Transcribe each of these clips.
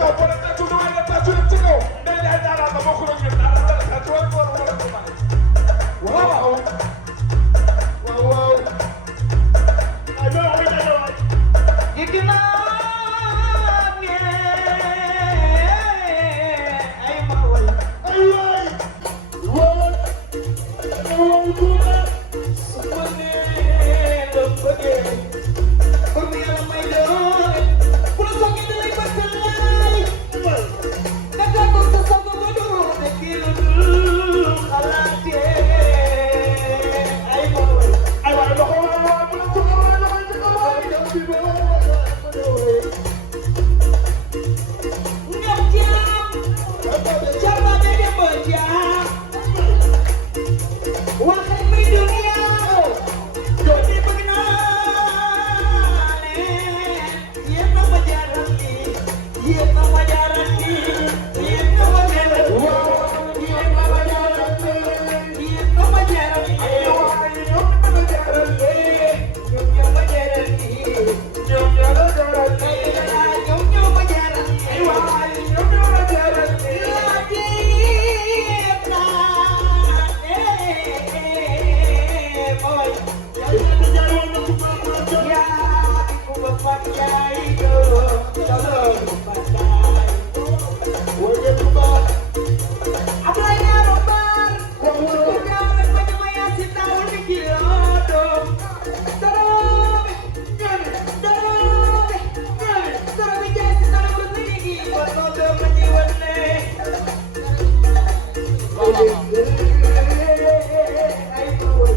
kaw boo leen tàccu lu may def tàccu leen ci kaw day jaay daara ba bokkul ak ñun daara dara tàccu wala ko wala ko may waaw waaw ay do ay do Gigina ne ay ma way ay way way way Sumane lo bëggee pour mi yàlla may doole ku la soog a lay batalay daga ko sa soog a doon de kii lu dul xalaatee ay ma way ay way loxo way way bu la soog a way loxo ci kaw way bi bo ngam jaam jamba de dem jaam waxal mi dunia doo di bëgg naa leen yéen a ma jaaral nii yéen a ma jaaral nii yéen a ma jaaral nii yéen a ma jaaral nii yéen a ma jaaral nii ay way ñoom ma jaaral ñoom ñoo ma jaaral nii ñoom ñoo la jaaral ñoom ñoo ma jaaral nii ay way ñoom ñoo la jaaral laa jéem naa mooy yaa di ko ba fat yaay doo doo fataay Ablaye Yaro Bar ñaar rek ba ñu ma yaa si taw ni kiloodo dorobe dorobe jaay si taw ko sigi ko do ma di wone ay boy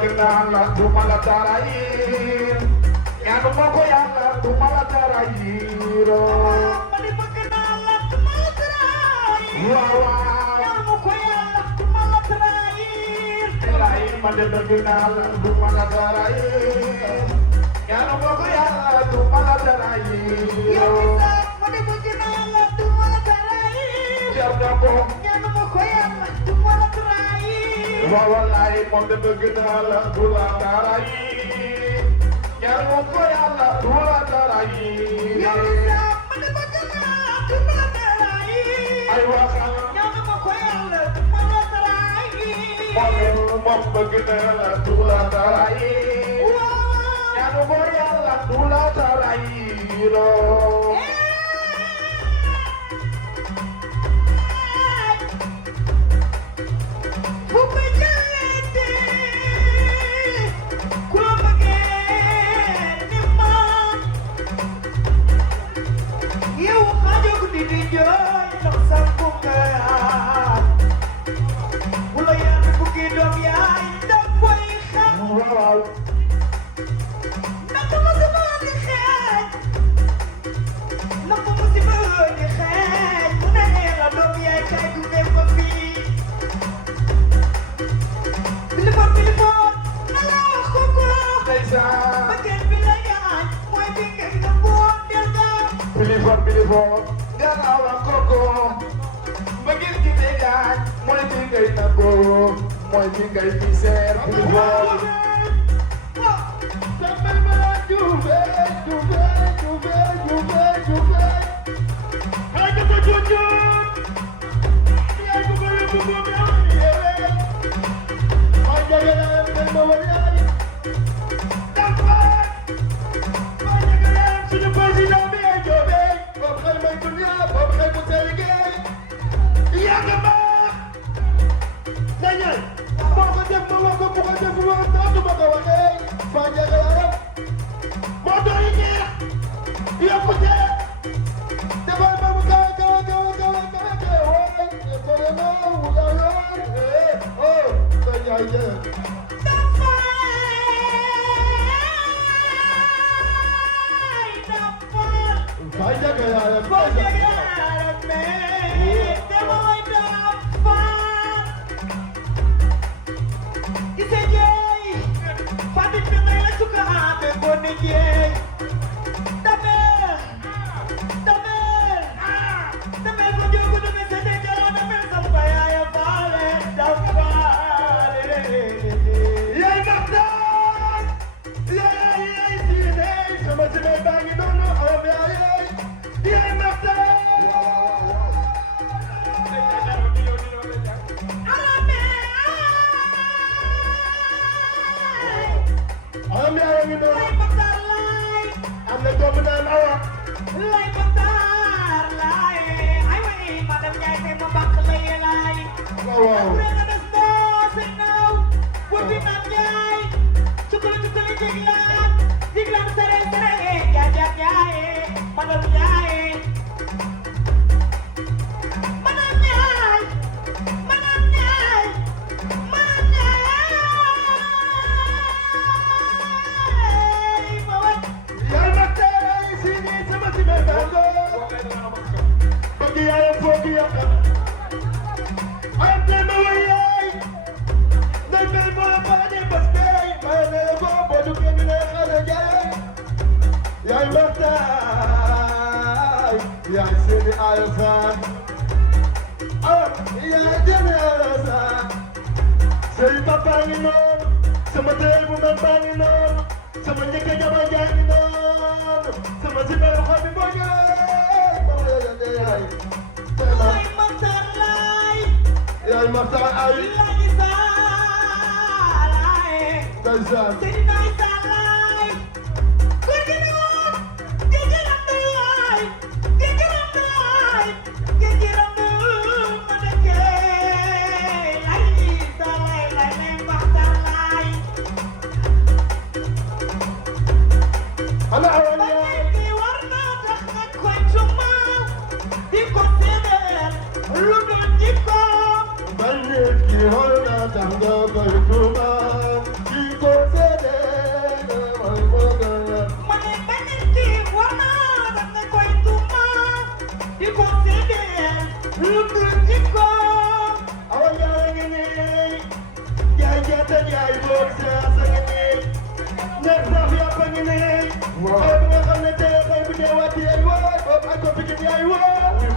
bëgg naa la du ma la dara yiir ñaanu ma ko yàlla du ma la dara yiir ma di bëgg naa la du ma la dara yiir waaw waaw ñaanu ko yàlla du ma la dara yiir lay ma di bëgg naa la du ma la dara yiir ñaanu ma ko yàlla du ma la dara yiir yow sax ma di bëgg naa la du ma la dara yiir jar na ko ñaanu ma ko yàlla du ma la dara yiir waaw wallaay moom de bëgg naa la du la dara yiir ñaanu ko yàlla du la dara yiir yow sax ma di bëgg naa la du ma la dara yiir ay waxal ñaanu ma ko yàlla du ma la dara yiir moom bëgg naa la du la dara yiir ñaanu ko yàlla du la dara yiir bu ko jëlee ku la bëggee ni man yow xaajoo ko di jooy ndax sànku nga bu la yàlla bëggee doom yaay da koy xam waaw ndax ma si bëgg di xeeñ ndax ma si bëgg di xeeñ mu ne la doom yaay kay gunge ma fii Bilifon nala wax ko ko ndeysaan bëggeel bi la ñaan mooy bi ngeen nga boot del gaaw bilifon nga naa wax koko bëggeel gi de gaaj mooy bi ngay nangoo mooy bi ngay miseer bilifon sambal ma juube juube juube juube juube xale ko ko juujut yaay ko ko yóbbu ko meew yewe mooy jagaleem del ma war yaay dafaat mooy jagaleem suñu président bi ay joobe boobu xel mooy dunya boobu xel mu tey liggéey yàgg baax na ñaan moo ko def ma wax ko bu ko def woon dootuma ko waxee faa jagaleem moo doon yi neex yokkute defal ba mu gawe gawe gawe gawe gawe gawe waay defal na wuga yoon oh sa ñaay jee faa jagaleem boo jegee mee dama way dafaat ise jeey fati pimay la suka ame boni jeey damel ko jogu dumi se de jara damel samba yaaya faale dafaale yaay maxtaan yaay siine sama siine baa ngi noonu am yaay maxtaan am yaay ngi noonu lay bakar lay am na doomu naan awa lay bakar lay ay way madam Njaay te ma bakk lay lay waaw Kurena des no say now Wobi Mam Njaay Cukuli jiglan sere jaajak Njaay madam Njaay madam Njaay yaay maxtaan siine sama siine baa ngi bëgg yaay foofu yàq am na ma way yaay ndey mel moo la baane bas beey maa ne la ko boo duggee ni lay xale jaay yaay maxtaan yaay seeni Alassane yaay jëme Alassane sëy papa ngi noonu sama teel bu mel baa ngi noonu sama njëkk jaba jaa ngi noonu sama si mel xam bi boo ñëwee moo la yàgg yaay Lay bakar lay yaay maxtaan ay Lay salay ndeysaan Seydina Issa Laay góor gi noon géej gi lamb laay géej gi lamb laay géej gi lamb ma dëkkee Lay Issa Laay lay lay Maxtar Laay ana awa ba yaay nit ki war naa tax nga koy tumaal di ko séedeel lu doon jikkoom ban nit ki xool naa tax nga koy tuumaal yaay boog saa sa ngi nii neex saaf yàpp a ngi nii xëy bi nga xam ne tey xëy bi dee waati yaay woo ak ko pikin yaay woo